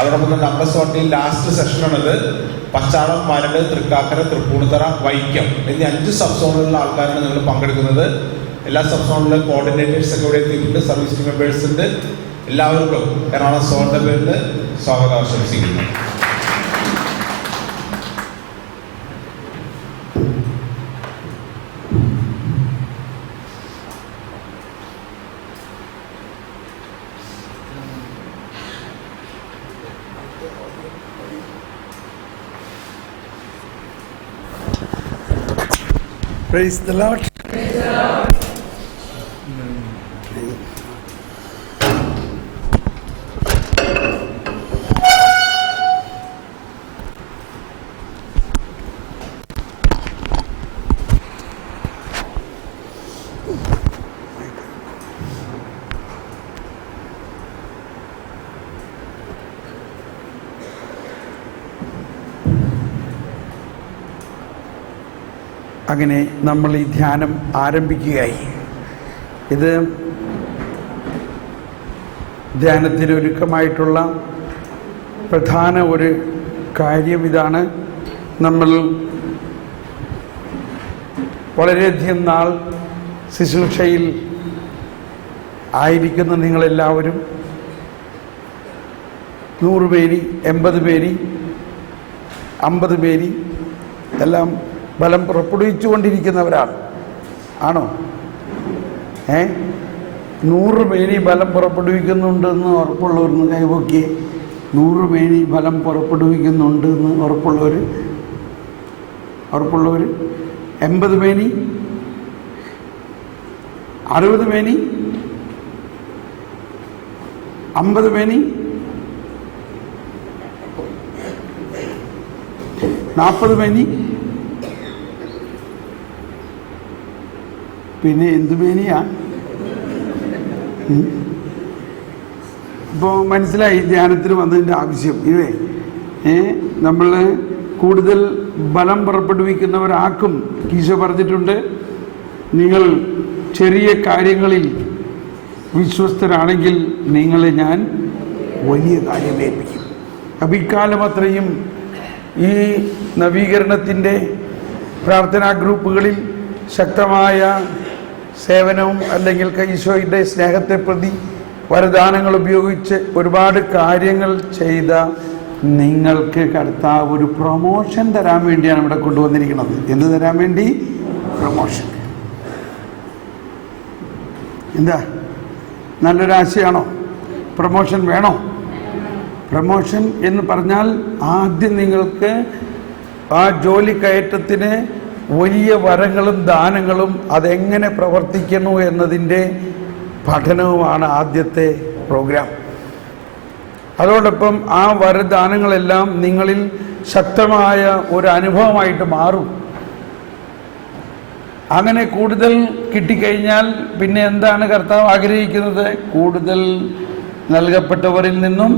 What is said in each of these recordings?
അതോടൊപ്പം തന്നെ അമ്പസോട്ടിൽ ലാസ്റ്റ് സെഷനാണിത്. പച്ചാളം, മരട്, തൃക്കാക്കര, തൃപ്പൂണിത്തറ, വൈക്കം എന്നീ 5 സബ് സോണുകളിലെ ആൾക്കാരാണ് നിങ്ങൾ പങ്കെടുക്കുന്നത്. എല്ലാ സബ് സോണിലും കോർഡിനേറ്റേഴ്സ് ഒക്കെ ഇവിടെ എത്തിയിട്ടുണ്ട്, സർവീസ് ടീം മെമ്പേഴ്സ് ഉണ്ട്. എല്ലാവർക്കും എറണാകുളം സോണിന്റെ പേരിൽ സ്വാഗതം ആശംസിക്കുന്നു. Praise the Lord. Praise the Lord. അങ്ങനെ നമ്മൾ ഈ ധ്യാനം ആരംഭിക്കുകയായി. ഇത് ധ്യാനത്തിനൊരുക്കമായിട്ടുള്ള പ്രധാന ഒരു കാര്യം ഇതാണ്. നമ്മൾ വളരെയധികം നാൾ ശുശ്രൂഷയിൽ ആയിരിക്കുന്ന നിങ്ങളെല്ലാവരും 100 പേരി, 80 പേരി, 50 പേരി എല്ലാം ബലം പുറപ്പെടുവിച്ചു കൊണ്ടിരിക്കുന്നവരാണ്. ആണോ? 100 പേരി ബലം പുറപ്പെടുവിക്കുന്നുണ്ടെന്ന് ഉറപ്പുള്ളവരെന്ന് കൈപൊക്കിയേ. 100 പേരി ബലം പുറപ്പെടുവിക്കുന്നുണ്ടെന്ന് ഉറപ്പുള്ളവർ 80 പേനി, 60 പേനി, 50 പേനി, 40 പേനി, പിന്നെ എന്ത് പേനിയാ? ഇപ്പോൾ മനസ്സിലായി ധ്യാനത്തിന് വന്നതിൻ്റെ ആവശ്യം. നമ്മൾ കൂടുതൽ ബലം പുറപ്പെടുവിക്കുന്നവരാക്കും. ഈശോ പറഞ്ഞിട്ടുണ്ട്, നിങ്ങൾ ചെറിയ കാര്യങ്ങളിൽ വിശ്വസ്തരാണെങ്കിൽ നിങ്ങളെ ഞാൻ വലിയ കാര്യം ഏൽപ്പിക്കും. അപ്പം ഇക്കാലം അത്രയും ഈ നവീകരണത്തിൻ്റെ പ്രാർത്ഥനാ ഗ്രൂപ്പുകളിൽ ശക്തമായ സേവനവും അല്ലെങ്കിൽ ഈശോയുടെ സ്നേഹത്തെ പ്രതി വരദാനങ്ങൾ ഉപയോഗിച്ച് ഒരുപാട് കാര്യങ്ങൾ ചെയ്ത നിങ്ങൾക്ക് കർത്താവ് ഒരു പ്രൊമോഷൻ തരാൻ വേണ്ടിയാണ് ഇവിടെ കൊണ്ടുവന്നിരിക്കുന്നത്. എന്ത് തരാൻ വേണ്ടി? പ്രൊമോഷൻ. എന്താ, നല്ലൊരാശയാണോ? പ്രൊമോഷൻ വേണോ? പ്രൊമോഷൻ എന്ന് പറഞ്ഞാൽ ആദ്യം നിങ്ങൾക്ക് ആ ജോലി കയറ്റത്തിന് വലിയ വരങ്ങളും ദാനങ്ങളും അതെങ്ങനെ പ്രവർത്തിക്കുന്നു എന്നതിൻ്റെ പഠനവുമാണ് ആദ്യത്തെ പ്രോഗ്രാം. അതോടൊപ്പം ആ വരദാനങ്ങളെല്ലാം നിങ്ങളിൽ ശക്തമായ ഒരു അനുഭവമായിട്ട് മാറും. അങ്ങനെ കൂടുതൽ കിട്ടിക്കഴിഞ്ഞാൽ പിന്നെ എന്താണ് കർത്താവ് ആഗ്രഹിക്കുന്നത്? കൂടുതൽ നൽകപ്പെട്ടവരിൽ നിന്നും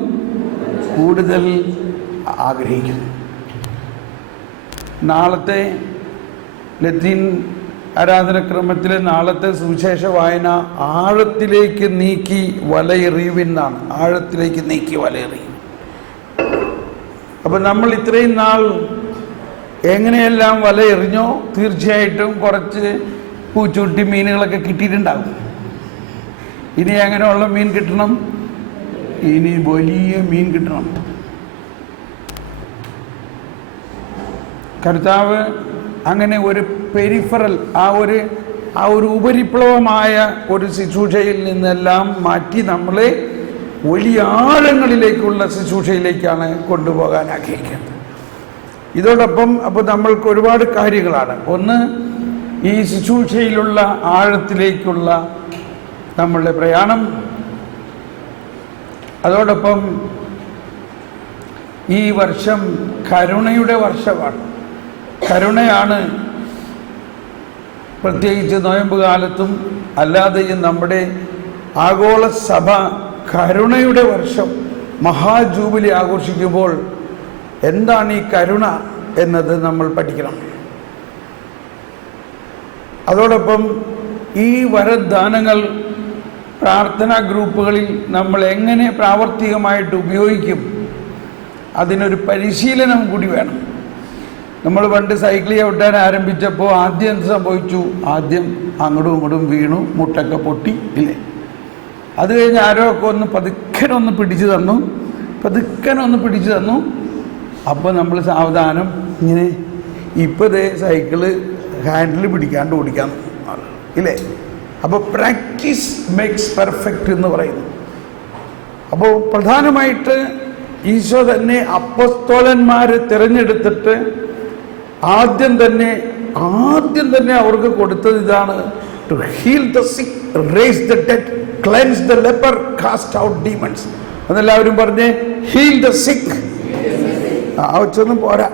കൂടുതൽ ആഗ്രഹിക്കുന്നു. നാളത്തെ ലത്തീൻ ആരാധനക്രമത്തിലെ നാളത്തെ സുവിശേഷ വായന ആഴത്തിലേക്ക് നീക്കി വലയെറിയുമെന്നാണ്. ആഴത്തിലേക്ക് നീക്കി വലയെറിയും. അപ്പം നമ്മൾ ഇത്രയും നാൾ എങ്ങനെയെല്ലാം വലയെറിഞ്ഞോ തീർച്ചയായിട്ടും കുറച്ച് പൂച്ചൂട്ടി മീനുകളൊക്കെ കിട്ടിയിട്ടുണ്ടാകും. ഇനി അങ്ങനെയുള്ള മീൻ കിട്ടണം, ഇനി വലിയ മീൻ കിട്ടണം. കർത്താവ് അങ്ങനെ ഒരു പെരിഫറൽ ആ ഒരു ഉപരിപ്ലവമായ ഒരു ശുശ്രൂഷയിൽ നിന്നെല്ലാം മാറ്റി നമ്മളെ വലിയ ആഴങ്ങളിലേക്കുള്ള ശുശ്രൂഷയിലേക്കാണ് കൊണ്ടുപോകാൻ ആഗ്രഹിക്കുന്നത്. ഇതോടൊപ്പം അപ്പോൾ നമ്മൾക്ക് ഒരുപാട് കാര്യങ്ങളാണ്. ഒന്ന്, ഈ ശുശ്രൂഷയിലുള്ള ആഴത്തിലേക്കുള്ള നമ്മളുടെ പ്രയാണം. അതോടൊപ്പം ഈ വർഷം കരുണയുടെ വർഷമാണ്. കരുണയാണ് പ്രത്യേകിച്ച് നോയമ്പ് കാലത്തും അല്ലാതെയും നമ്മുടെ ആഗോള സഭ കരുണയുടെ വർഷം മഹാജൂബിലി ആഘോഷിക്കുമ്പോൾ എന്താണ് ഈ കരുണ എന്നത് നമ്മൾ പഠിക്കണം. അതോടൊപ്പം ഈ വരദാനങ്ങൾ പ്രാർത്ഥനാ ഗ്രൂപ്പുകളിൽ നമ്മൾ എങ്ങനെ പ്രാവർത്തികമായിട്ട് ഉപയോഗിക്കും അതിനൊരു പരിശീലനം കൂടി വേണം. നമ്മൾ പണ്ട് സൈക്കിൾ ചവിട്ടാൻ ആരംഭിച്ചപ്പോൾ ആദ്യം എന്ത് സംഭവിച്ചു? ആദ്യം അങ്ങോട്ടും ഇങ്ങോട്ടും വീണു, മുട്ടൊക്കെ പൊട്ടി ഇല്ലേ. അത് കഴിഞ്ഞ് ആരോ ഒക്കെ ഒന്ന് പതുക്കനൊന്ന് പിടിച്ചു തന്നു. അപ്പോൾ നമ്മൾ സാവധാനം ഇങ്ങനെ ഇപ്പോൾ ഇതേ സൈക്കിള് ഹാൻഡിൽ പിടിക്കാണ്ട് ഓടിക്കാൻ ഇല്ലേ. അപ്പോൾ പ്രാക്ടീസ് മേക്സ് പെർഫെക്റ്റ് എന്ന് പറയുന്നു. അപ്പോൾ പ്രധാനമായിട്ട് ഈശോ തന്നെ അപ്പസ്തോലന്മാരെ തിരഞ്ഞെടുത്തിട്ട് ആദ്യം തന്നെ അവർക്ക് കൊടുത്തത് ഇതാണ്: to heal the sick, raise the dead, cleanse the leper, cast out demons. അതെല്ലാവരും പറഞ്ഞേ, ഹീൽ ദ സിക്ക്. ഒച്ചൊന്നും പോരാ.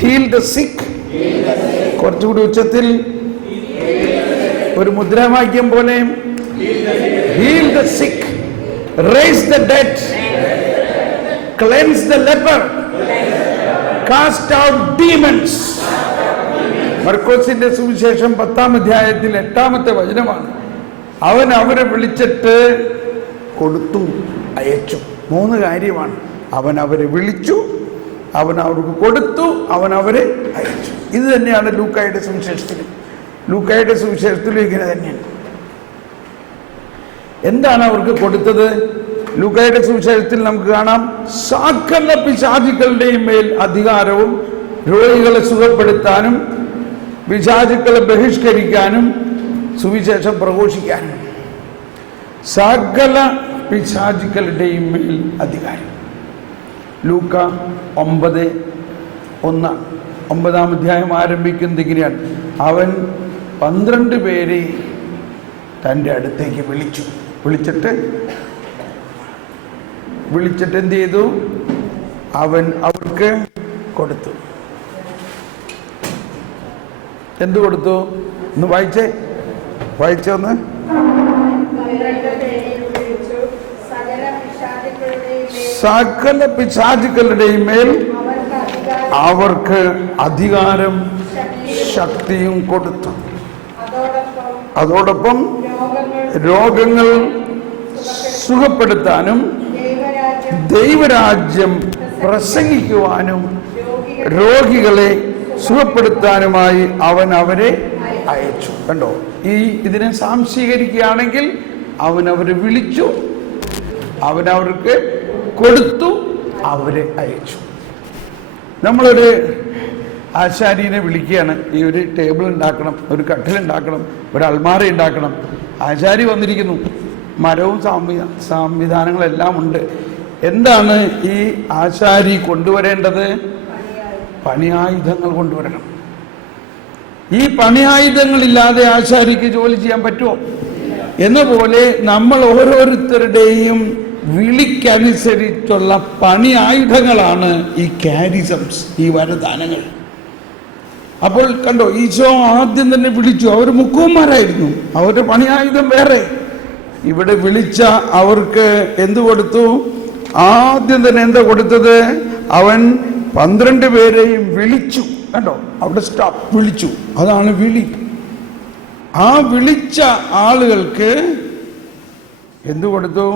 ഹീൽ ദ സിക്ക്. കുറച്ചുകൂടി ഉച്ചത്തിൽ, ഒരു മുദ്രാവാക്യം പോലെ, heal the sick, raise the dead, cleanse the leper, cast out demons. മർക്കോസിന്റെ സുവിശേഷം 10-ാം അധ്യായത്തിൽ 8-ാമത്തെ വചനമാണ്. അവൻ അവരെ വിളിച്ചിട്ട് കൊടുത്തു, അയച്ചു. 3 കാര്യമാണ്. അവൻ അവരെ വിളിച്ചു, അവൻ അവർക്ക് കൊടുത്തു, അവൻ അവരെ അയച്ചു. ഇത് തന്നെയാണ് ലൂക്കായുടെ സുവിശേഷത്തിലും ഇങ്ങനെ തന്നെയാണ്. എന്താണ് അവർക്ക് കൊടുത്തത്? ലൂക്കായുടെ സുവിശേഷത്തിൽ നമുക്ക് കാണാം, സകല പിശാചുക്കളുടെയും മേൽ അധികാരവും, രോഗികളെ സുഖപ്പെടുത്താനും പിശാചുക്കളെ ബഹിഷ്കരിക്കാനും സുവിശേഷം പ്രഘോഷിക്കാനും. സകല പിശാചുക്കളുടെയും മേൽ അധികാരം. ലൂക്ക 9:1, 9-ാം അധ്യായം ആരംഭിക്കുന്നത് ഇങ്ങനെയാണ്: അവൻ 12 പേരെ തൻ്റെ അടുത്തേക്ക് വിളിച്ചിട്ട് എന്ത് ചെയ്തു? അവൻ അവർക്ക് കൊടുത്തു. എന്ത് കൊടുത്തു? ഒന്ന് വായിച്ചൊന്ന്. സകല പിശാചുക്കളുടെയും മേൽ അവർക്ക് അധികാരം, ശക്തിയും കൊടുത്തു. അതോടൊപ്പം രോഗങ്ങൾ സുഖപ്പെടുത്താനും ദൈവരാജ്യം പ്രസംഗിക്കുവാനും രോഗികളെ സുഖപ്പെടുത്താനുമായി അവൻ അവരെ അയച്ചു. കണ്ടോ? ഇതിനെ സാംശീകരിക്കുകയാണെങ്കിൽ, അവൻ അവരെ വിളിച്ചു, അവൻ അവർക്ക് കൊടുത്തു, അവരെ അയച്ചു. നമ്മളൊരു ആശാരിനെ വിളിക്കുകയാണ്, ഈ ഒരു ടേബിൾ ഉണ്ടാക്കണം, ഒരു കട്ടിലുണ്ടാക്കണം, ഒരു അൽമാര ഉണ്ടാക്കണം. ആശാരി വന്നിരിക്കുന്നു, മരവും സംവിധാനങ്ങളെല്ലാം ഉണ്ട്. എന്താണ് ഈ ആശാരി കൊണ്ടുവരേണ്ടത്? പണിയായുധങ്ങൾ കൊണ്ടുവരണം. ഈ പണിയായുധങ്ങളില്ലാതെ ആശാരിക്ക് ജോലി ചെയ്യാൻ പറ്റുമോ? എന്ന പോലെ നമ്മൾ ഓരോരുത്തരുടെയും വിളിക്കനുസരിച്ചുള്ള പണിയായുധങ്ങളാണ് ഈ കാരിസംസ്, ഈ വരദാനങ്ങൾ. അപ്പോൾ കണ്ടോ, ഈശോ ആദ്യം തന്നെ വിളിച്ചു. അവർ മുക്കുവന്മാരായിരുന്നു, അവരുടെ പണിയായുധം വേറെ. ഇവിടെ വിളിച്ച അവർക്ക് എന്ത് കൊടുത്തു? ആദ്യം തന്നെ എന്താ കൊടുത്തത്? അവൻ 12 പേരെയും വിളിച്ചു. കണ്ടോ, അവിടെ സ്റ്റോപ്പ്, വിളിച്ചു. അതാണ് വിളി. ആ വിളിച്ച ആളുകൾക്ക് എന്തു കൊടുത്തു?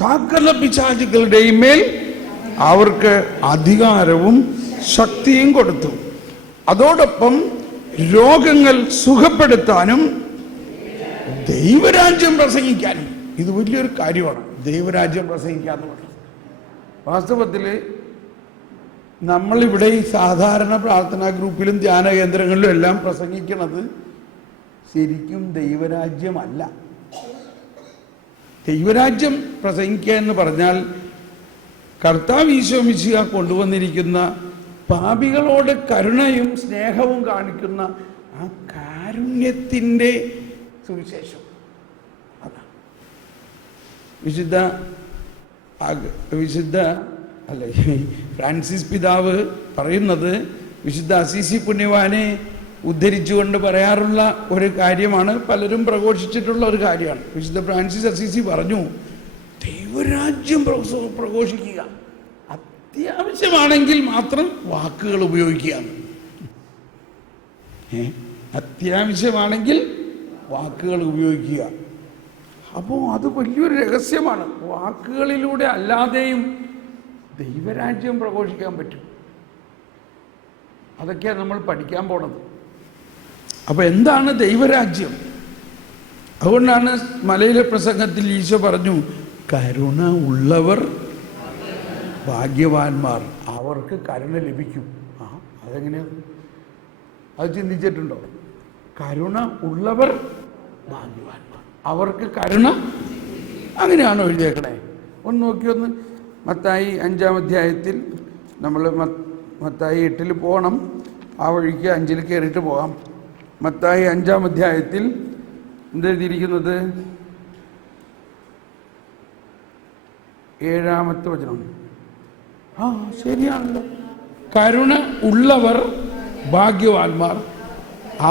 സകല പിശാചുക്കളുടെയും മേൽ അവർക്ക് അധികാരവും ശക്തിയും കൊടുത്തു. അതോടൊപ്പം രോഗങ്ങൾ സുഖപ്പെടുത്താനും ദൈവരാജ്യം പ്രസംഗിക്കാനും. ഇത് വലിയൊരു കാര്യമാണ്, ദൈവരാജ്യം പ്രസംഗിക്കാന്ന് പറയുന്നത്. വാസ്തവത്തിൽ നമ്മളിവിടെ ഈ സാധാരണ പ്രാർത്ഥനാ ഗ്രൂപ്പിലും ധ്യാന കേന്ദ്രങ്ങളിലും എല്ലാം പ്രസംഗിക്കുന്നത് ശരിക്കും ദൈവരാജ്യമല്ല. ദൈവരാജ്യം പ്രസംഗിക്കുക എന്ന് പറഞ്ഞാൽ കർത്താവ് ഈശോ മിശിഹ കൊണ്ടുവന്നിരിക്കുന്ന പാപികളോട് കരുണയും സ്നേഹവും കാണിക്കുന്ന ആ കാരുണ്യത്തിൻ്റെ സുവിശേഷം. അതാണ് ഫ്രാൻസിസ് പിതാവ് പറയുന്നത്. വിശുദ്ധ അസീസി പുണ്യവാനെ ഉദ്ധരിച്ചുകൊണ്ട് പറയാറുള്ള ഒരു കാര്യമാണ്, പലരും പ്രഘോഷിച്ചിട്ടുള്ള ഒരു കാര്യമാണ്. വിശുദ്ധ ഫ്രാൻസിസ് അസീസി പറഞ്ഞു, ദൈവരാജ്യം പ്രഘോഷിക്കുക, അത്യാവശ്യമാണെങ്കിൽ മാത്രം വാക്കുകൾ ഉപയോഗിക്കുക. അത്യാവശ്യമാണെങ്കിൽ വാക്കുകൾ ഉപയോഗിക്കുക. അപ്പോൾ അത് വലിയൊരു രഹസ്യമാണ്. വാക്കുകളിലൂടെ അല്ലാതെയും ദൈവരാജ്യം പ്രഘോഷിക്കാൻ പറ്റും. അതൊക്കെയാണ് നമ്മൾ പഠിക്കാൻ പോണത്. അപ്പോൾ എന്താണ് ദൈവരാജ്യം? അതുകൊണ്ടാണ് മലയിലെ പ്രസംഗത്തിൽ ഈശോ പറഞ്ഞു, കരുണ ഉള്ളവർ ഭാഗ്യവാന്മാർ, അവർക്ക് കരുണ ലഭിക്കും. അതെങ്ങനെയാണ്? അത് ചിന്തിച്ചിട്ടുണ്ടോ? കരുണ ഉള്ളവർ ഭാഗ്യവാന്മാർ, അവർക്ക് കരുണ. അങ്ങനെയാണോ എഴുതിയേക്കണേ? ഒന്ന് നോക്കിയൊന്ന്. മത്തായി 5-ാം അധ്യായത്തിൽ നമ്മൾ മത്തായി 8-ൽ പോകണം. ആ വഴിക്ക് 5-ൽ കയറിയിട്ട് പോകാം. മത്തായി 5-ാം അധ്യായത്തിൽ എന്തെഴുതിയിരിക്കുന്നത്? 7-ാമത്തെ വചനം. ശരിയാണല്ലോ. കരുണ ഉള്ളവർ ഭാഗ്യവാന്മാർ,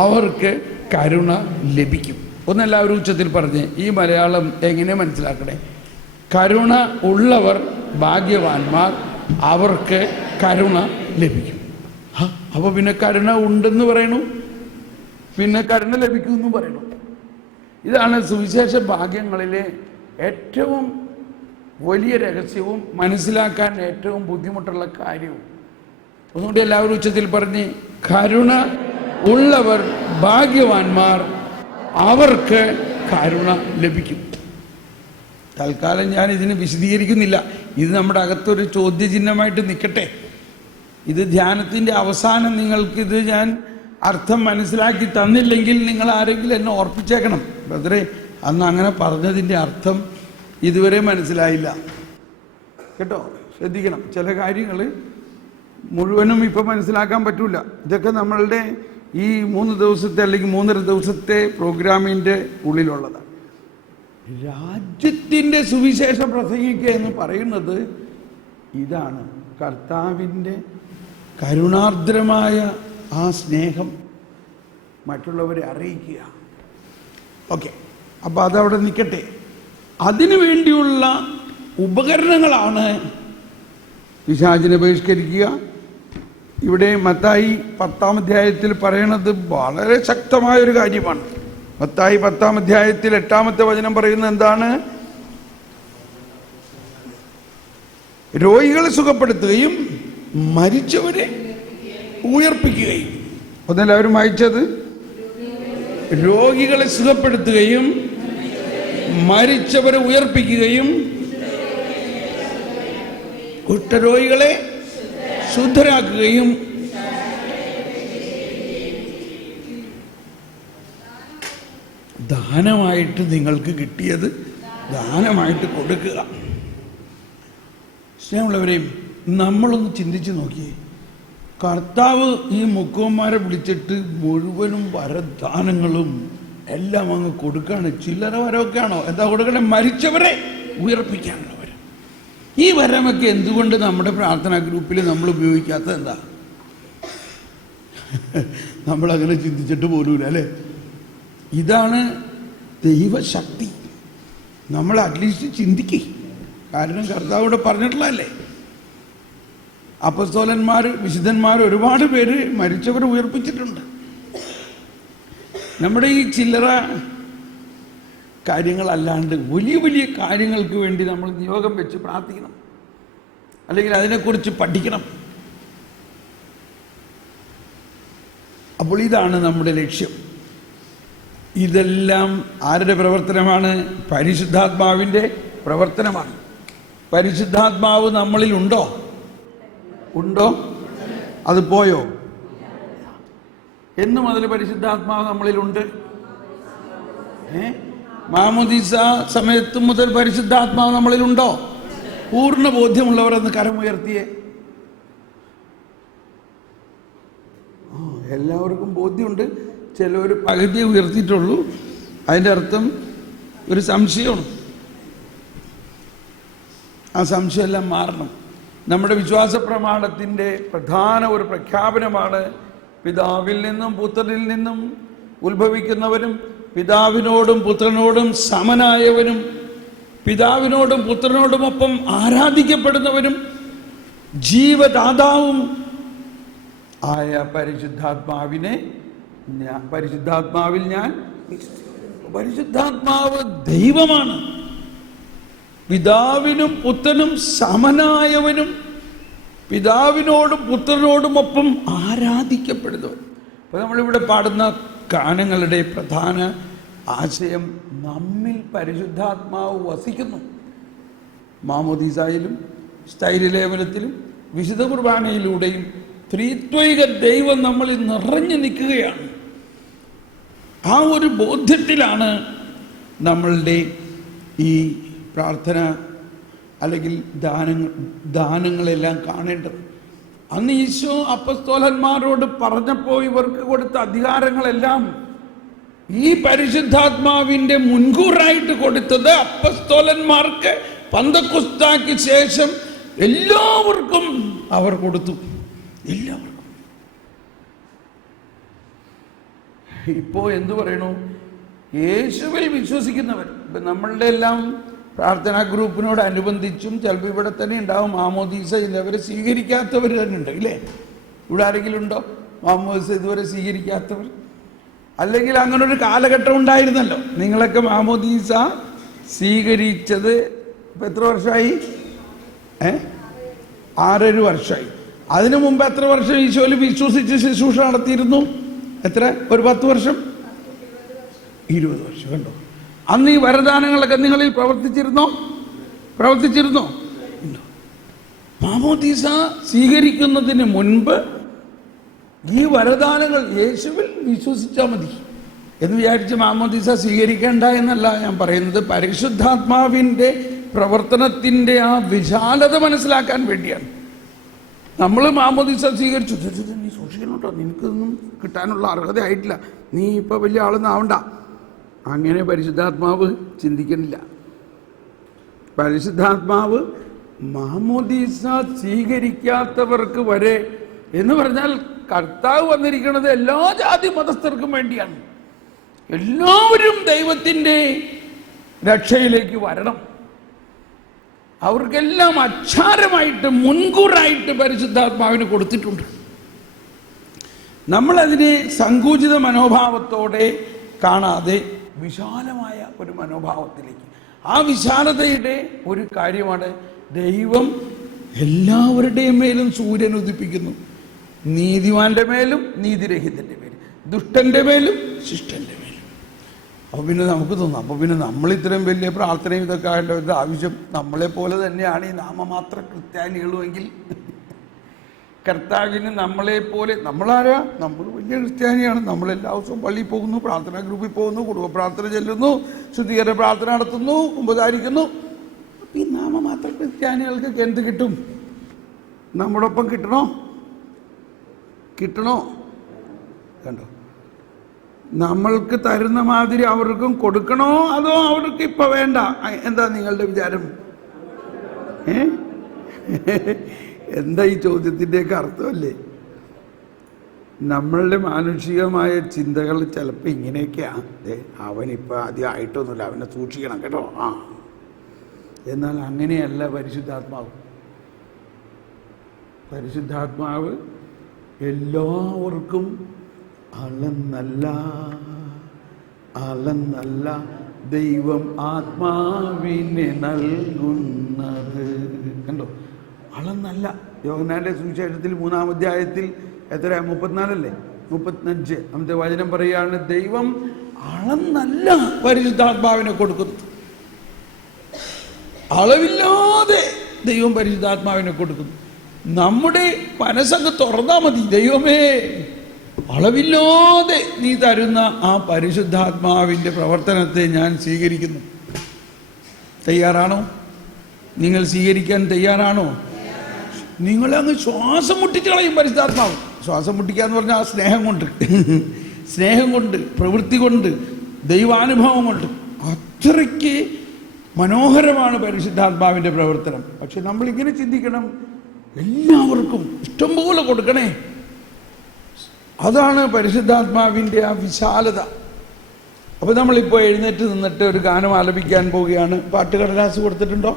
അവർക്ക് കരുണ ലഭിക്കും. ഒന്നെല്ലാവരും ഉച്ചത്തിൽ പറഞ്ഞ് ഈ മലയാളം എങ്ങനെ മനസ്സിലാക്കണേ? കരുണ ഉള്ളവർ ഭാഗ്യവാന്മാർ, അവർക്ക് കരുണ ലഭിക്കും. അപ്പൊ പിന്നെ കരുണ ഉണ്ടെന്ന് പറയണു, പിന്നെ കരുണ ലഭിക്കുമെന്ന് പറയണു. ഇതാണ് സുവിശേഷ ഭാഗ്യങ്ങളിലെ ഏറ്റവും വലിയ രഹസ്യവും മനസ്സിലാക്കാൻ ഏറ്റവും ബുദ്ധിമുട്ടുള്ള കാര്യവും. ഒന്നുകൂടി എല്ലാവരും ഉച്ചത്തിൽ പറഞ്ഞ്, കരുണ ഉള്ളവർ ഭാഗ്യവാന്മാർ, അവർക്ക് കരുണ ലഭിക്കും. തൽക്കാലം ഞാൻ ഇതിന് വിശദീകരിക്കുന്നില്ല. ഇത് നമ്മുടെ അകത്തൊരു ചോദ്യചിഹ്നമായിട്ട് നിൽക്കട്ടെ. ഇത് ധ്യാനത്തിൻ്റെ അവസാനം നിങ്ങൾക്കിത് ഞാൻ അർത്ഥം മനസ്സിലാക്കി തന്നില്ലെങ്കിൽ നിങ്ങൾ ആരെങ്കിലും എന്നെ ഓർപ്പിച്ചേക്കണം. ബ്രദറെ, അന്ന് അങ്ങനെ പറഞ്ഞതിൻ്റെ അർത്ഥം ഇതുവരെ മനസ്സിലായില്ല കേട്ടോ. ശ്രദ്ധിക്കണം, ചില കാര്യങ്ങൾ മുഴുവനും ഇപ്പം മനസ്സിലാക്കാൻ പറ്റില്ല. ഇതൊക്കെ നമ്മളുടെ ഈ 3 ദിവസത്തെ അല്ലെങ്കിൽ 3.5 ദിവസത്തെ പ്രോഗ്രാമിൻ്റെ ഉള്ളിലുള്ളതാണ്. രാജ്യത്തിൻ്റെ സുവിശേഷം പ്രസംഗിക്കുക എന്ന് പറയുന്നത് ഇതാണ്. കർത്താവിൻ്റെ കരുണാർദ്രമായ ആ സ്നേഹം മറ്റുള്ളവരെ അറിയിക്കുക. ഓക്കെ, അപ്പോൾ അതവിടെ നിൽക്കട്ടെ. അതിനു വേണ്ടിയുള്ള ഉപകരണങ്ങളാണ് പിശാചിനെ ബഹിഷ്കരിക്കുക. ഇവിടെ മത്തായി 10-ാം അധ്യായത്തിൽ പറയണത് വളരെ ശക്തമായൊരു കാര്യമാണ്. മത്തായി 10-ാം അധ്യായത്തിൽ 8-ാമത്തെ വചനം പറയുന്നത് എന്താണ്? രോഗികളെ സുഖപ്പെടുത്തുകയും മരിച്ചവരെ ഉയർപ്പിക്കുകയും. ഒന്നെല്ലാവരും വായിച്ചത്, രോഗികളെ സുഖപ്പെടുത്തുകയും മരിച്ചവരെ ഉയർപ്പിക്കുകയും കുഷ്ഠരോഗികളെ ശുദ്ധരാക്കുകയും ദാനമായിട്ട് നിങ്ങൾക്ക് കിട്ടിയത് ദാനമായിട്ട് കൊടുക്കുക. സ്നേഹമുള്ളവരെയും നമ്മളൊന്ന് ചിന്തിച്ച് നോക്കിയേ. കർത്താവ് ഈ മുക്കുവന്മാരെ വിളിച്ചിട്ട് മുഴുവനും വരദാനങ്ങളും എല്ലാം അങ്ങ് കൊടുക്കാണ്. ചില്ലറ വരമൊക്കെയാണോ? എന്താ കൊടുക്കണേ? മരിച്ചവരെ ഉയർപ്പിക്കാനുള്ളവർ. ഈ വരമൊക്കെ എന്തുകൊണ്ട് നമ്മുടെ പ്രാർത്ഥനാ ഗ്രൂപ്പിൽ നമ്മൾ ഉപയോഗിക്കാത്തത് എന്താ? നമ്മളങ്ങനെ ചിന്തിച്ചിട്ട് പോലുമില്ല അല്ലേ? ഇതാണ് ദൈവശക്തി. നമ്മൾ അറ്റ്ലീസ്റ്റ് ചിന്തിക്കേ. കാരണം കർത്താവ് ഇവിടെ പറഞ്ഞിട്ടുള്ളതല്ലേ. അപ്പസ്തോലന്മാർ, വിശുദ്ധന്മാർ ഒരുപാട് പേര് മരിച്ചവരെ ഉയർപ്പിച്ചിട്ടുണ്ട്. നമ്മുടെ ഈ ചില്ലറ കാര്യങ്ങളല്ലാണ്ട് വലിയ വലിയ കാര്യങ്ങൾക്ക് വേണ്ടി നമ്മൾ നിയോഗം വെച്ച് പ്രാർത്ഥിക്കണം, അല്ലെങ്കിൽ അതിനെക്കുറിച്ച് പഠിക്കണം. അപ്പോൾ ഇതാണ് നമ്മുടെ ലക്ഷ്യം. ഇതെല്ലാം ആരുടെ പ്രവർത്തനമാണ്? പരിശുദ്ധാത്മാവിൻ്റെ പ്രവർത്തനമാണ്. പരിശുദ്ധാത്മാവ് നമ്മളിൽ ഉണ്ടോ? അത് പോയോ? എന്ന് മുതൽ പരിശുദ്ധാത്മാവ് നമ്മളിലുണ്ട്. മാമോദീസ സമയത്ത് മുതൽ പരിശുദ്ധാത്മാവ് നമ്മളിലുണ്ടോ? പൂർണ്ണ ബോധ്യമുള്ളവർ എന്ന് കരമുയർത്തിയേ. എല്ലാവർക്കും ബോധ്യമുണ്ട്. ചിലവർ പകുതിയെ ഉയർത്തിയിട്ടുള്ളൂ. അതിൻ്റെ അർത്ഥം ഒരു സംശയമാണ്. ആ സംശയമെല്ലാം മാറണം. നമ്മുടെ വിശ്വാസ പ്രമാണത്തിൻ്റെ പ്രധാന ഒരു പ്രഖ്യാപനമാണ് പിതാവിൽ നിന്നും പുത്രനിൽ നിന്നും ഉത്ഭവിക്കുന്നവനും പിതാവിനോടും പുത്രനോടും സമനായവനും പിതാവിനോടും പുത്രനോടുമൊപ്പം ആരാധിക്കപ്പെടുന്നവനും ജീവദാതാവും ആയ പരിശുദ്ധാത്മാവിൽ ഞാൻ പരിശുദ്ധാത്മാവ് ദൈവമാണ്. പിതാവിനും പുത്രനും സമനായവനും പിതാവിനോടും പുത്രനോടുമൊപ്പം ആരാധിക്കപ്പെടുന്നവൻ. അപ്പോൾ നമ്മളിവിടെ പാടുന്ന ഗാനങ്ങളുടെ പ്രധാന ആശയം, നമ്മിൽ പരിശുദ്ധാത്മാവ് വസിക്കുന്നു. മാമോദീസായിലും സ്ഥൈര്യലേപനത്തിലും വിശുദ്ധ കുർബാനയിലൂടെയും ത്രിത്വൈക ദൈവം നമ്മളിൽ നിറഞ്ഞു നിൽക്കുകയാണ്. ആ ഒരു ബോധ്യത്തിലാണ് നമ്മളുടെ ഈ പ്രാർത്ഥന അല്ലെങ്കിൽ ദാനങ്ങളെല്ലാം കാണേണ്ടത്. അന്ന് ഈശോ അപ്പസ്തോലന്മാരോട് പറഞ്ഞപ്പോൾ ഇവർക്ക് കൊടുത്ത അധികാരങ്ങളെല്ലാം ഈ പരിശുദ്ധാത്മാവിൻ്റെ മുൻകൂറായിട്ട് കൊടുത്തത് അപ്പസ്തോലന്മാർക്ക് പന്തക്കുസ്താക്ക് ശേഷം എല്ലാവർക്കും അവർ കൊടുത്തു. എല്ലാവർക്കും. ഇപ്പോൾ എന്തു പറയണു? യേശുവിൽ വിശ്വസിക്കുന്നവർ. ഇപ്പം നമ്മളുടെ എല്ലാം പ്രാർത്ഥനാ ഗ്രൂപ്പിനോടനുബന്ധിച്ചും ചിലപ്പോൾ ഇവിടെ തന്നെ ഉണ്ടാവും മാമോദീസ ഇതുവരെ സ്വീകരിക്കാത്തവർ തന്നെ ഉണ്ട്, ഇല്ലേ? ഇവിടെ ആരെങ്കിലും ഉണ്ടോ മാമോദീസ ഇതുവരെ സ്വീകരിക്കാത്തവർ? അല്ലെങ്കിൽ അങ്ങനെ ഒരു കാലഘട്ടം ഉണ്ടായിരുന്നല്ലോ. നിങ്ങളൊക്കെ മാമോദീസ സ്വീകരിച്ചത് ഇപ്പം എത്ര വർഷമായി? 6 വർഷമായി. അതിനു മുമ്പ് എത്ര വർഷം ഈശോയിൽ വിശ്വസിച്ച് ശുശ്രൂഷ നടത്തിയിരുന്നു? എത്ര? ഒരു 10 വർഷം, 20 വർഷം. കണ്ടോ? അന്ന് ഈ വരദാനങ്ങളൊക്കെ നിങ്ങളിൽ പ്രവർത്തിച്ചിരുന്നോ? മാമോദീസ സ്വീകരിക്കുന്നതിന് മുൻപ് ഈ വരദാനങ്ങൾ യേശുവിൽ വിശ്വസിച്ചാൽ മതി എന്ന് വിചാരിച്ച് മാമോദീസ സ്വീകരിക്കേണ്ട എന്നല്ല ഞാൻ പറയുന്നത്. പരിശുദ്ധാത്മാവിൻ്റെ പ്രവർത്തനത്തിൻ്റെ ആ വിശാലത മനസ്സിലാക്കാൻ വേണ്ടിയാണ്. നമ്മൾ മാമോദീസ സ്വീകരിച്ചു, നീ സൂക്ഷിക്കണം കേട്ടോ, നിനക്കൊന്നും കിട്ടാനുള്ള അർഹത ആയിട്ടില്ല, നീ ഇപ്പോൾ വലിയ ആളൊന്നും ആവണ്ട. അങ്ങനെ പരിശുദ്ധാത്മാവ് ചിന്തിക്കുന്നില്ല. പരിശുദ്ധാത്മാവ് മാമോദീസ സ്വീകരിക്കാത്തവർക്ക് വരെ എന്ന് പറഞ്ഞാൽ കർത്താവ് വന്നിരിക്കുന്നത് എല്ലാ ജാതി മതസ്ഥർക്കും വേണ്ടിയാണ്. എല്ലാവരും ദൈവത്തിൻ്റെ രക്ഷയിലേക്ക് വരണം. അവർക്കെല്ലാം അച്ചാരമായിട്ട് മുൻകൂറായിട്ട് പരിശുദ്ധാത്മാവിന് കൊടുത്തിട്ടുണ്ട്. നമ്മളതിനെ സങ്കുചിത മനോഭാവത്തോടെ കാണാതെ വിശാലമായ ഒരു മനോഭാവത്തിലേക്ക്, ആ വിശാലതയുടെ ഒരു കാര്യമാണ് ദൈവം എല്ലാവരുടെയും മേലും സൂര്യൻ ഉദിപ്പിക്കുന്നു. നീതിമാന്റെ മേലും നീതിരഹിതന്റെ മേലും, ദുഷ്ടന്റെ മേലും ശിഷ്ടന്റെ മേലും. അപ്പോൾ പിന്നെ നമുക്ക് തോന്നും, അപ്പോൾ പിന്നെ നമ്മൾ ഇത്രയും വലിയ പ്രാർത്ഥനയും ഇതൊക്കെ ആയിട്ട് ആവശ്യം നമ്മളെപ്പോലെ തന്നെയാണ് ഈ നാമമാത്ര ക്രിസ്ത്യാനികളുമെങ്കിൽ കർത്താവിന് നമ്മളെപ്പോലെ, നമ്മളാരാ? നമ്മൾ വലിയ ക്രിസ്ത്യാനിയാണ്. നമ്മളെല്ലാ ദിവസവും പള്ളിയിൽ പോകുന്നു, പ്രാർത്ഥനാ ഗ്രൂപ്പിൽ പോകുന്നു, കുടുംബ പ്രാർത്ഥന ചെല്ലുന്നു, ശുദ്ധീകരണ പ്രാർത്ഥന നടത്തുന്നു, കുമ്പസാരിക്കുന്നു. ഈ നാമമാത്ര ക്രിസ്ത്യാനികൾക്ക് എന്ത് കിട്ടും? നമ്മോടൊപ്പം കിട്ടണോ? കണ്ടോ? നമ്മൾക്ക് തരുന്ന മാതിരി അവർക്കും കൊടുക്കണോ അതോ അവർക്ക് ഇപ്പം വേണ്ട? എന്താ നിങ്ങളുടെ വിചാരം? എന്താ ഈ ചോദ്യത്തിൻ്റെയൊക്കെ അർത്ഥമല്ലേ? നമ്മളുടെ മാനുഷികമായ ചിന്തകൾ ചിലപ്പോൾ ഇങ്ങനെയൊക്കെയാണ്. അവനിപ്പോൾ ആദ്യം ആയിട്ടൊന്നുമില്ല, അവനെ സൂക്ഷിക്കണം കേട്ടോ. എന്നാൽ അങ്ങനെയല്ല പരിശുദ്ധാത്മാവ്. പരിശുദ്ധാത്മാവ് എല്ലാവർക്കും അളന്നല്ല ദൈവം ആത്മാവിനെ നൽകുന്നത്. കണ്ടോ? അളന്നല്ല. യോഹന്നാന്റെ സുവിശേഷത്തിൽ 3-ാം അധ്യായത്തിൽ എത്ര? 34 35 വചനം പറയുകയാണ്, ദൈവം അളന്നല്ല പരിശുദ്ധാത്മാവിനെ കൊടുക്കുന്നു. അളവില്ലാതെ ദൈവം പരിശുദ്ധാത്മാവിനെ കൊടുക്കുന്നു. നമ്മുടെ മനസ്സങ്ങ് തുറന്നാൽ മതി. ദൈവമേ, അളവില്ലാതെ നീ തരുന്ന ആ പരിശുദ്ധാത്മാവിൻ്റെ പ്രവർത്തനത്തെ ഞാൻ സ്വീകരിക്കുന്നു. തയ്യാറാണോ? നിങ്ങൾ സ്വീകരിക്കാൻ തയ്യാറാണോ? നിങ്ങളങ്ങ് ശ്വാസം മുട്ടിച്ച് കളയും പരിശുദ്ധാത്മാവ്. ശ്വാസം മുട്ടിക്കുക എന്ന് പറഞ്ഞാൽ സ്നേഹം കൊണ്ട് പ്രവൃത്തി കൊണ്ട് ദൈവാനുഭവം കൊണ്ട് അത്രയ്ക്ക് മനോഹരമാണ് പരിശുദ്ധാത്മാവിൻ്റെ പ്രവർത്തനം. പക്ഷെ നമ്മളിങ്ങനെ ചിന്തിക്കണം, എല്ലാവർക്കും ഇഷ്ടംപോലെ കൊടുക്കണേ. അതാണ് പരിശുദ്ധാത്മാവിൻ്റെ ആ വിശാലത. അപ്പോൾ നമ്മളിപ്പോൾ എഴുന്നേറ്റ് നിന്നിട്ട് ഒരു ഗാനം ആലപിക്കാൻ പോവുകയാണ്. പാട്ടുകടലാസ് കൊടുത്തിട്ടുണ്ടോ?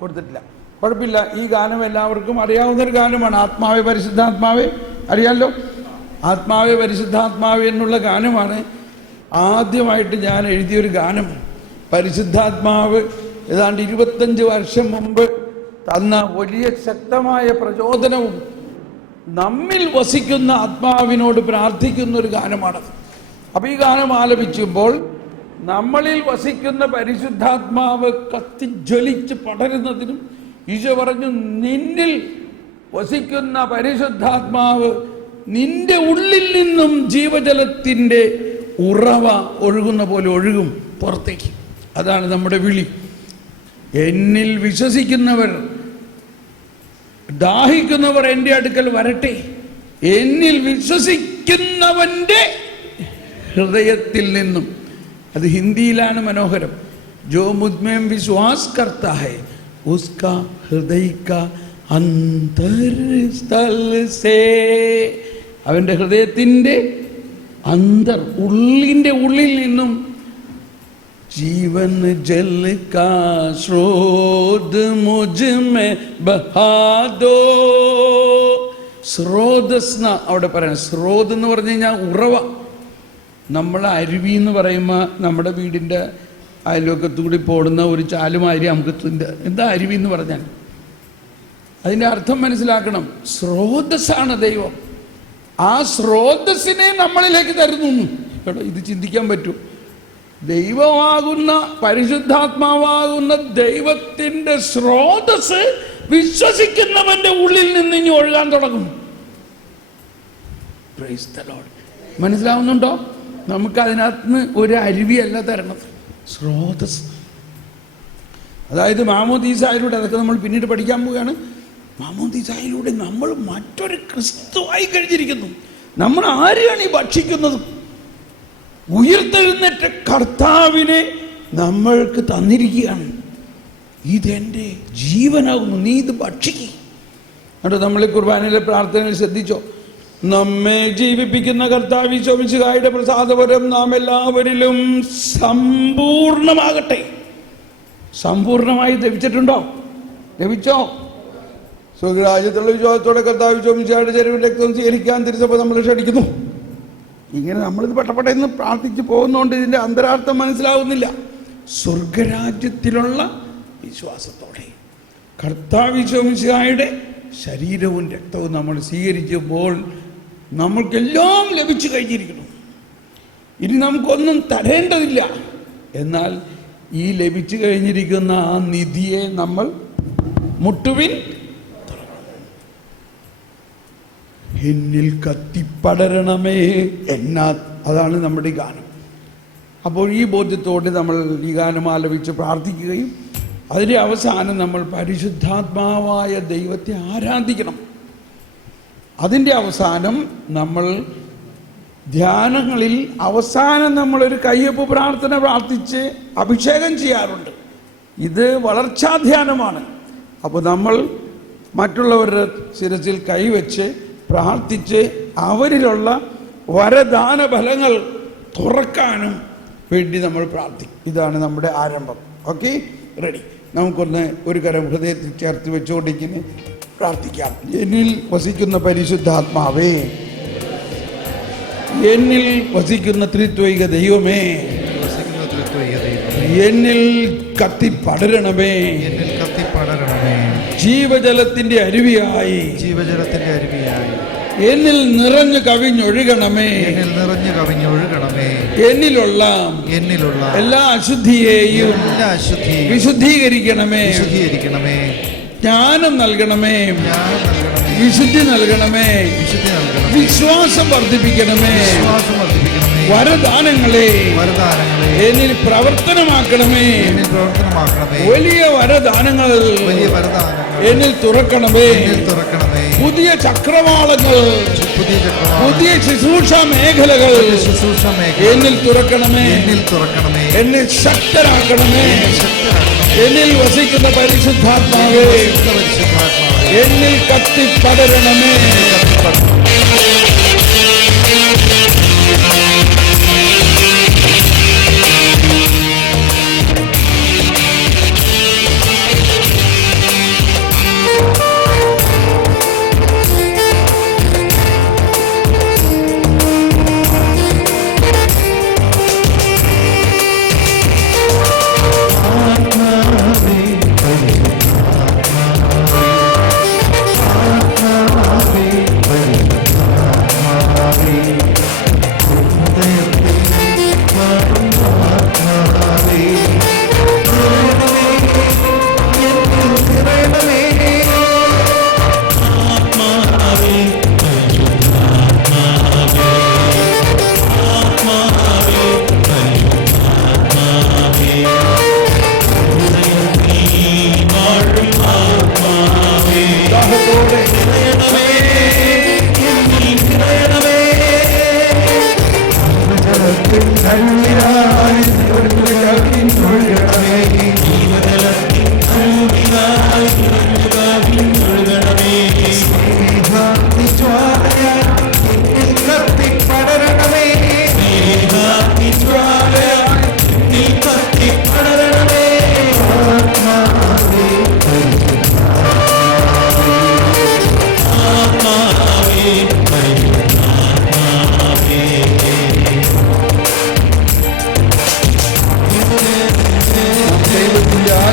കൊടുത്തിട്ടില്ല, കുഴപ്പമില്ല. ഈ ഗാനം എല്ലാവർക്കും അറിയാവുന്നൊരു ഗാനമാണ്. ആത്മാവേ പരിശുദ്ധാത്മാവേ, അറിയാമല്ലോ. ആത്മാവേ പരിശുദ്ധാത്മാവേ എന്നുള്ള ഗാനമാണ്. ആദ്യമായിട്ട് ഞാൻ എഴുതിയൊരു ഗാനം പരിശുദ്ധാത്മാവ് ഏതാണ്ട് 25 വർഷം മുമ്പ് തന്ന വലിയ ശക്തമായ പ്രചോദനവും നമ്മിൽ വസിക്കുന്ന ആത്മാവിനോട് പ്രാർത്ഥിക്കുന്ന ഒരു ഗാനമാണത്. അപ്പോൾ ഈ ഗാനം ആലപിക്കുമ്പോൾ നമ്മളിൽ വസിക്കുന്ന പരിശുദ്ധാത്മാവ് കത്തിജ്വലിച്ച് പടരുന്നതിനും ഈശോ പറഞ്ഞു, നിന്നിൽ വസിക്കുന്ന പരിശുദ്ധാത്മാവ് നിന്റെ ഉള്ളിൽ നിന്നും ജീവജലത്തിൻ്റെ ഉറവ ഒഴുകുന്ന പോലെ ഒഴുകും പുറത്തേക്ക്. അതാണ് നമ്മുടെ വിളി. എന്നിൽ വിശ്വസിക്കുന്നവർ, ദാഹിക്കുന്നവർ എൻ്റെ അടുക്കൽ വരട്ടെ. എന്നിൽ വിശ്വസിക്കുന്നവൻ്റെ ഹൃദയത്തിൽ നിന്നും, അത് ഹിന്ദിയിലാണ് മനോഹരം, ജോ മുദ്മേം വിശ്വാസ് കർത്താ ഹൈ ഉസ്കാ ഹൃദയ കാ അന്തർസ്ഥൽ സേ, അവൻ്റെ ഹൃദയത്തിൻ്റെ ഉള്ളിൻ്റെ ഉള്ളിൽ നിന്നും जीवन जल का स्रोत मुझ में बहा दो. സ്രോതസ്ന അവിടെ പറയാം. സ്രോത് എന്ന് പറഞ്ഞു കഴിഞ്ഞാൽ ഉറവ. നമ്മളെ അരുവി എന്ന് പറയുമ്പോൾ നമ്മുടെ വീടിൻ്റെ അയൽവക്കത്തുകൂടി പോടുന്ന ഒരു ചാലുമാതിരി നമുക്ക് എന്താ അരുവി എന്ന് പറഞ്ഞാൽ അതിൻ്റെ അർത്ഥം മനസ്സിലാക്കണം. സ്രോതസ്സാണ് ദൈവം. ആ സ്രോതസ്സിനെ നമ്മളിലേക്ക് തരുന്നു. കേട്ടോ, ഇത് ചിന്തിക്കാൻ പറ്റും. ദൈവമാകുന്ന പരിശുദ്ധാത്മാവാകുന്ന ദൈവത്തിൻ്റെ സ്രോതസ് വിശ്വസിക്കുന്നവൻ്റെ ഉള്ളിൽ നിന്ന് ഇനി ഒഴുകാൻ തുടങ്ങും. Praise the Lord. മനസ്സിലാവുന്നുണ്ടോ? നമുക്ക് അതിനകത്ത് ഒരു അരുവിയല്ല തരണത്, സ്രോതസ്. അതായത് മാമോദീസായിലൂടെ, അതൊക്കെ നമ്മൾ പിന്നീട് പഠിക്കാൻ പോവുകയാണ്. മാമോദീസായിലൂടെ നമ്മൾ മറ്റൊരു ക്രിസ്തുവായി കഴിഞ്ഞിരിക്കുന്നു. നമ്മൾ ആരെയാണ് ഈ ഭക്ഷിക്കുന്നത്? ഉയർത്തെഴുന്നേറ്റ കർത്താവിനെ നമ്മൾക്ക് തന്നിരിക്കുകയാണ്. ഇതെൻ്റെ ജീവനാകുന്നു, നീ ഇത് ഭക്ഷിക്കുക. എന്നിട്ട് നമ്മൾ കുർബാനയിലെ പ്രാർത്ഥനയിൽ ശ്രദ്ധിച്ചോ, നമ്മെ ജീവിപ്പിക്കുന്ന കർത്താവ് ഈശോ മിശിഹായുടെ പ്രസാദവരം നാം എല്ലാവരിലും സമ്പൂർണമാകട്ടെ. സമ്പൂർണമായി ലഭിച്ചിട്ടുണ്ടോ? ലഭിച്ചോ? സ്വർഗ്ഗരാജ്യത്തുള്ള വിശ്വാസത്തോടെ കർത്താവ് ഈശോ മിശിഹായുടെ ശരീരവും രക്തവും സ്വീകരിക്കാൻ തിരിച്ചപ്പോൾ നമ്മൾ ക്ഷണിക്കുന്നു. ഇങ്ങനെ നമ്മളിത് പെട്ടപ്പെട്ടെന്ന് പ്രാർത്ഥിച്ച് പോകുന്നതുകൊണ്ട് ഇതിൻ്റെ അന്തരാർത്ഥം മനസ്സിലാവുന്നില്ല. സ്വർഗരാജ്യത്തിലുള്ള വിശ്വാസത്തോടെ കർത്താവ് ഈശോ മിശിഹായുടെ ശരീരവും രക്തവും നമ്മൾ സ്വീകരിക്കുമ്പോൾ നമ്മൾക്കെല്ലാം ലഭിച്ചു കഴിഞ്ഞിരിക്കുന്നു. ഇനി നമുക്കൊന്നും തരേണ്ടതില്ല. എന്നാൽ ഈ ലഭിച്ചു കഴിഞ്ഞിരിക്കുന്ന ആ നിധിയെ നമ്മൾ മുട്ടുവിൻ, എന്നിൽ കത്തിപ്പടരണമേ എന്നാ. അതാണ് നമ്മുടെ ഈ ഗാനം. അപ്പോൾ ഈ ബോധ്യത്തോടെ നമ്മൾ ഈ ഗാനം ആലപിച്ച് പ്രാർത്ഥിക്കുകയും അതിൻ്റെ അവസാനം നമ്മൾ പരിശുദ്ധാത്മാവായ ദൈവത്തെ ആരാധിക്കണം. അതിൻ്റെ അവസാനം നമ്മൾ ധ്യാനങ്ങളിൽ അവസാനം നമ്മളൊരു കയ്യൊപ്പ് പ്രാർത്ഥന പ്രാർത്ഥിച്ച് അഭിഷേകം ചെയ്യാറുണ്ട്. ഇത് വളർച്ചാധ്യാനമാണ്. അപ്പോൾ നമ്മൾ മറ്റുള്ളവരുടെ ശിരസിൽ കൈവച്ച് പ്രാർത്ഥിച്ച് അവരിലുള്ള വരദാന ഫലങ്ങൾ തുറക്കാനും വേണ്ടി നമ്മൾ പ്രാർത്ഥിക്കും. ഇതാണ് നമ്മുടെ ആരംഭം. Okay, ready? നമുക്കൊന്ന് ഒരു കരം ഹൃദയത്തിൽ ചേർത്ത് വെച്ചുകൊണ്ടിങ്ങനെ പ്രാർത്ഥിക്കാം. എന്നിൽ വസിക്കുന്ന പരിശുദ്ധാത്മാവേ, എന്നിൽ വസിക്കുന്ന ത്രിത്വൈക ദൈവമേ, എന്നിൽ കത്തിപ്പടരണമേ, ജീവജലത്തിന്റെ അരുവിയായി എന്നിൽ നിറഞ്ഞു കവിഞ്ഞൊഴുകണമേ, എന്നിലുള്ള എല്ലാ അശുദ്ധിയെയും വിശുദ്ധീകരിക്കണമേ, ജ്ഞാനം നൽകണമേ, വിശുദ്ധി നൽകണമേ, വിശ്വാസം വർദ്ധിപ്പിക്കണമേ, വരദാനങ്ങളെ എന്നിൽ പ്രവർത്തനമാക്കണമേ, വലിയ വരദാനങ്ങൾ എന്നിൽ തുറക്കണമേ, പുതിയ ചക്രവാളങ്ങൾ, പുതിയ ശുശ്രൂഷ മേഖലകൾ എന്നിൽ തുറക്കണമേ, എന്നെ ശക്തരാക്കണമേ, എന്നിൽ വസിക്കുന്ന പരിശുദ്ധാത്മാവേ എന്നിൽ കത്തിപ്പടരണമേ.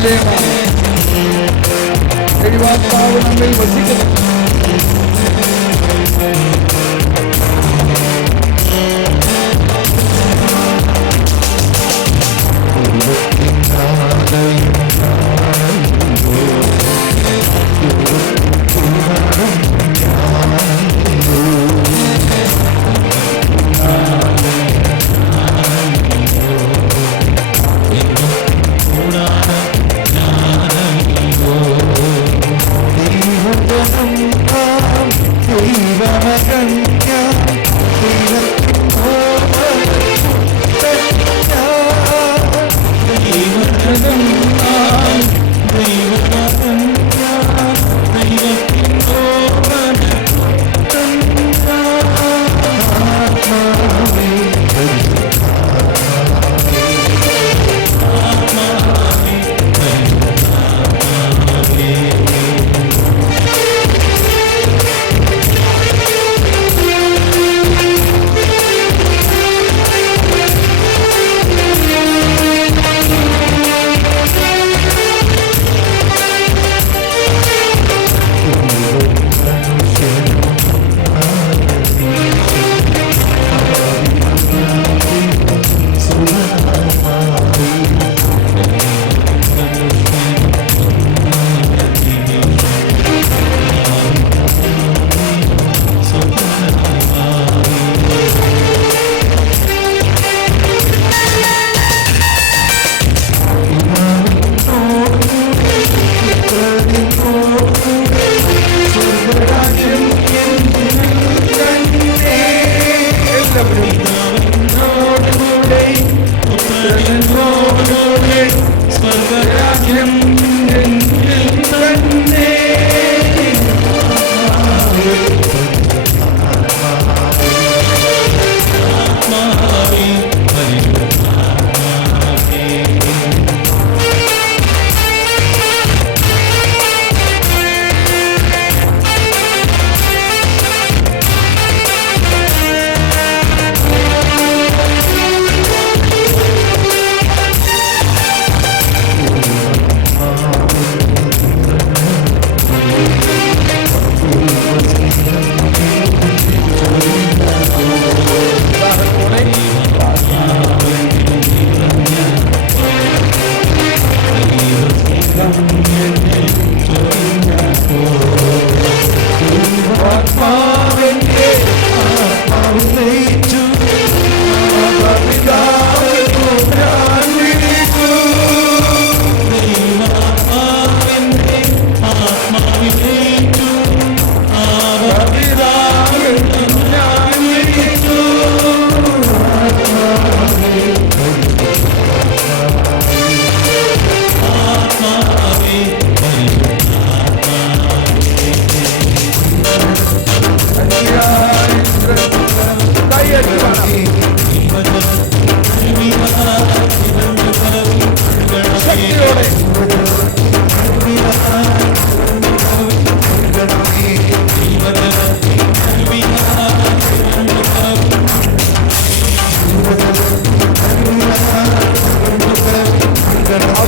ആലയമാണ്. ദൈവാത്മാവ് നമ്മിൽ വസിക്കുന്നു.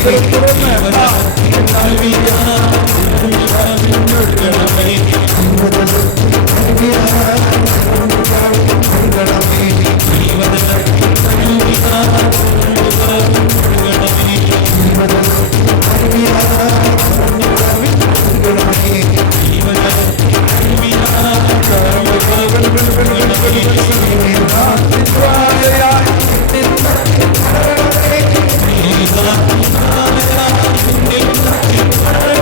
Thank you.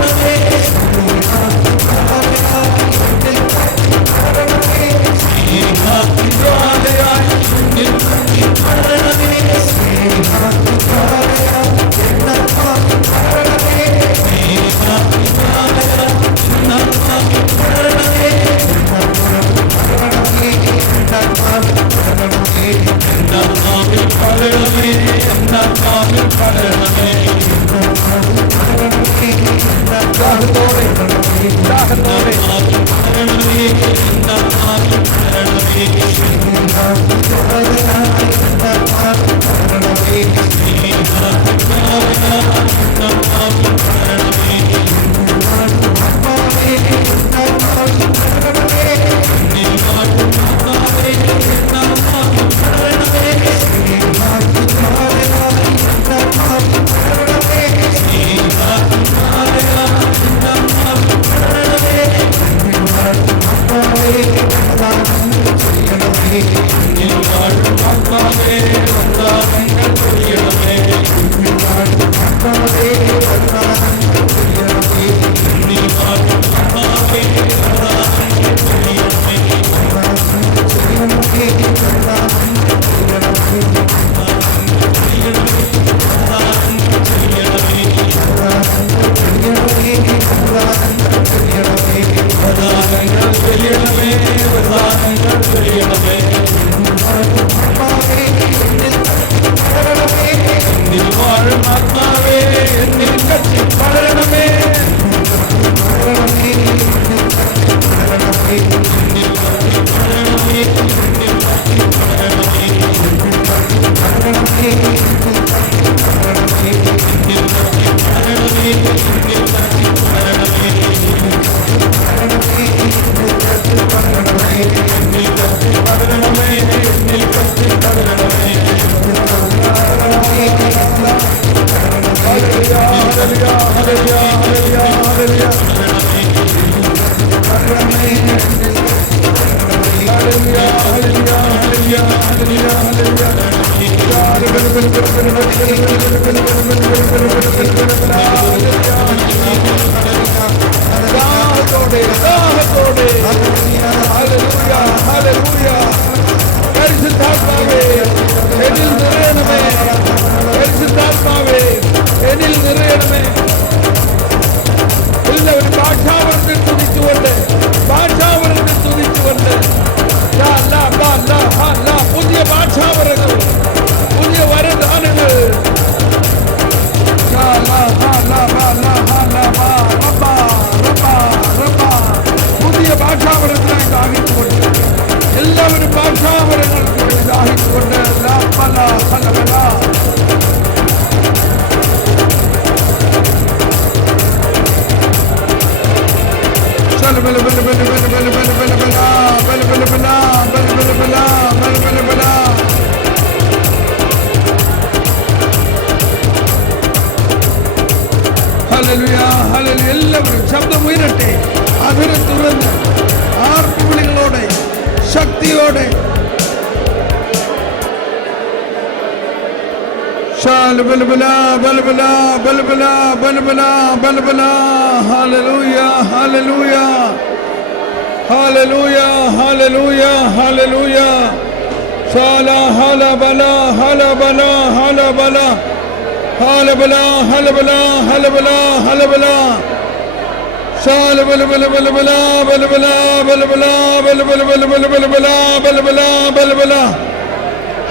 എല്ലാവരും ഭാഷാവരത്തിൽ തുതിച്ചുകൊണ്ട് പുതിയ ഭാഷാവരങ്ങൾ, പുതിയ വരദാനങ്ങൾ, പുതിയ ഭാഷാവരത്തിനായി ദാഹിച്ചുകൊണ്ട് എല്ലാവരും ഭാഷാവരങ്ങൾക്ക് വേണ്ടി ദാഹിച്ചുകൊണ്ട് എല്ലാവരും ശബ്ദം ഉയരട്ടെ, അതിനെ തുറന്ന് ആർപ്പുവിളികളോടെ ശക്തിയോടെ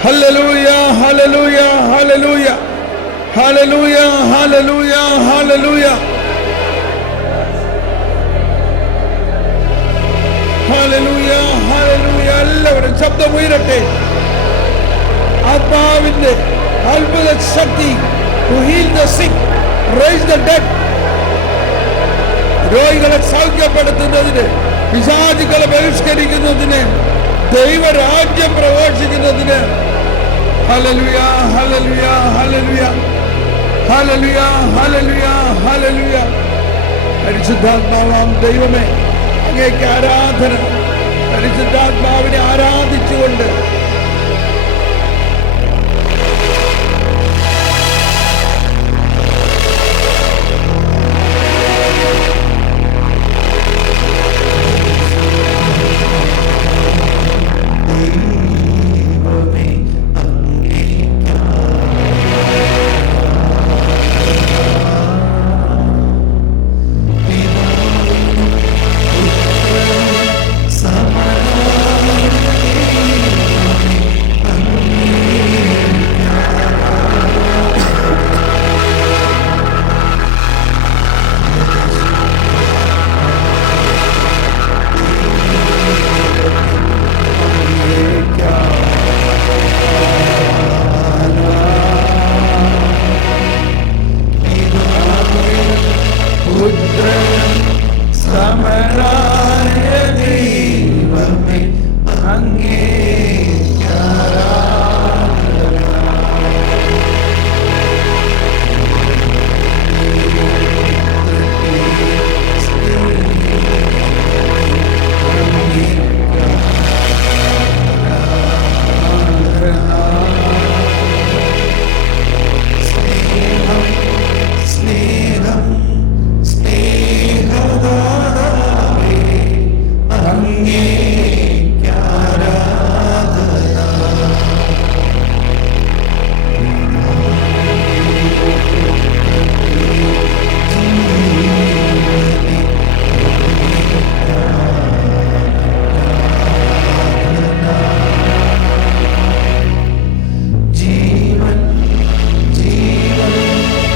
Hallelujah, hallelujah, hallelujah, hallelujah, hallelujah, hallelujah, hallelujah, hallelujah. എല്ലാവരും ശബ്ദം ഉയരട്ടെ. ആത്മാവിന്റെ അത്ഭുത ശക്തി, to heal the sick, raise the dead, രോഗികളെ സൗഖ്യപ്പെടുത്തുന്നതിന്, പിശാചുക്കളെ ബഹിഷ്കരിക്കുന്നതിന്, ദൈവരാജ്യം പ്രവേശിക്കുന്നതിന്. ഹല്ലേലൂയ, ഹല്ലേലൂയ, ഹല്ലേലൂയ, ഹല്ലേലൂയ, ഹല്ലേലൂയ, ഹല്ലേലൂയ. പരിശുദ്ധാത്മാവാം ദൈവമേ, അങ്ങേക്ക് ആരാധന. പരിശുദ്ധാത്മാവിനെ ആരാധിച്ചുകൊണ്ട്